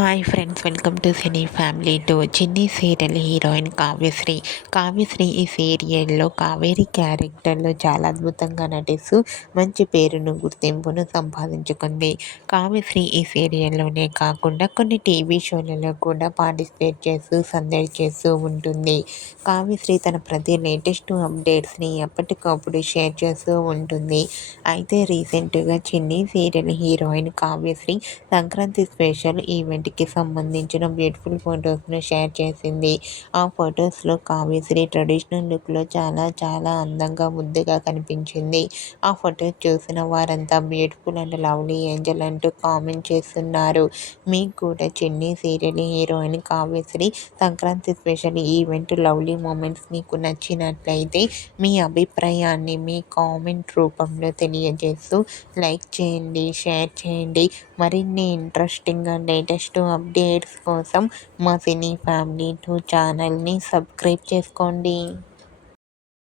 Hi friends, welcome to cine family two. చిన్ని serial heroine Kavyasri. Kavyasri ఈ సీరియల్లో కావేరి క్యారెక్టర్లో చాలా అద్భుతంగా నటిస్తూ మంచి పేరును గుర్తింపును సంపాదించుకుంది. కావ్యశ్రీ ఈ సీరియల్లోనే కాకుండా కొన్ని టీవీ షోలలో కూడా పార్టిసిపేట్ చేస్తూ సందడి చేస్తూ ఉంటుంది. కావ్యశ్రీ తన ప్రతి లేటెస్ట్ అప్డేట్స్ని ఎప్పటికప్పుడు షేర్ చేస్తూ ఉంటుంది. అయితే రీసెంట్గా చిన్ని serial heroine Kavyasri Sankranti special ఈవెంట్కి సంబంధించిన బ్యూటిఫుల్ ఫొటోస్ను షేర్ చేసింది. ఆ ఫొటోస్లో కావ్యశ్రీ ట్రెడిషనల్ లుక్లో చాలా చాలా అందంగా ముద్దుగా కనిపించింది. ఆ ఫొటోస్ చూసిన వారంతా బ్యూటిఫుల్ అండ్ లవ్లీ ఏంజల్ అంటూ కామెంట్ చేస్తున్నారు. మీకు కూడా Chinni serial heroine Kavyasri Sankranti special event lovely moments మీకు నచ్చినట్లయితే మీ అభిప్రాయాన్ని మీ కామెంట్ రూపంలో తెలియజేస్తూ లైక్ చేయండి, షేర్ చేయండి. మరిన్ని ఇంట్రెస్టింగ్ అండ్ లేటెస్ట్ అప్డేట్స్ కోసం మా సినీ ఫ్యామిలీ 2 ఛానల్ని సబ్స్క్రైబ్ చేసుకోండి.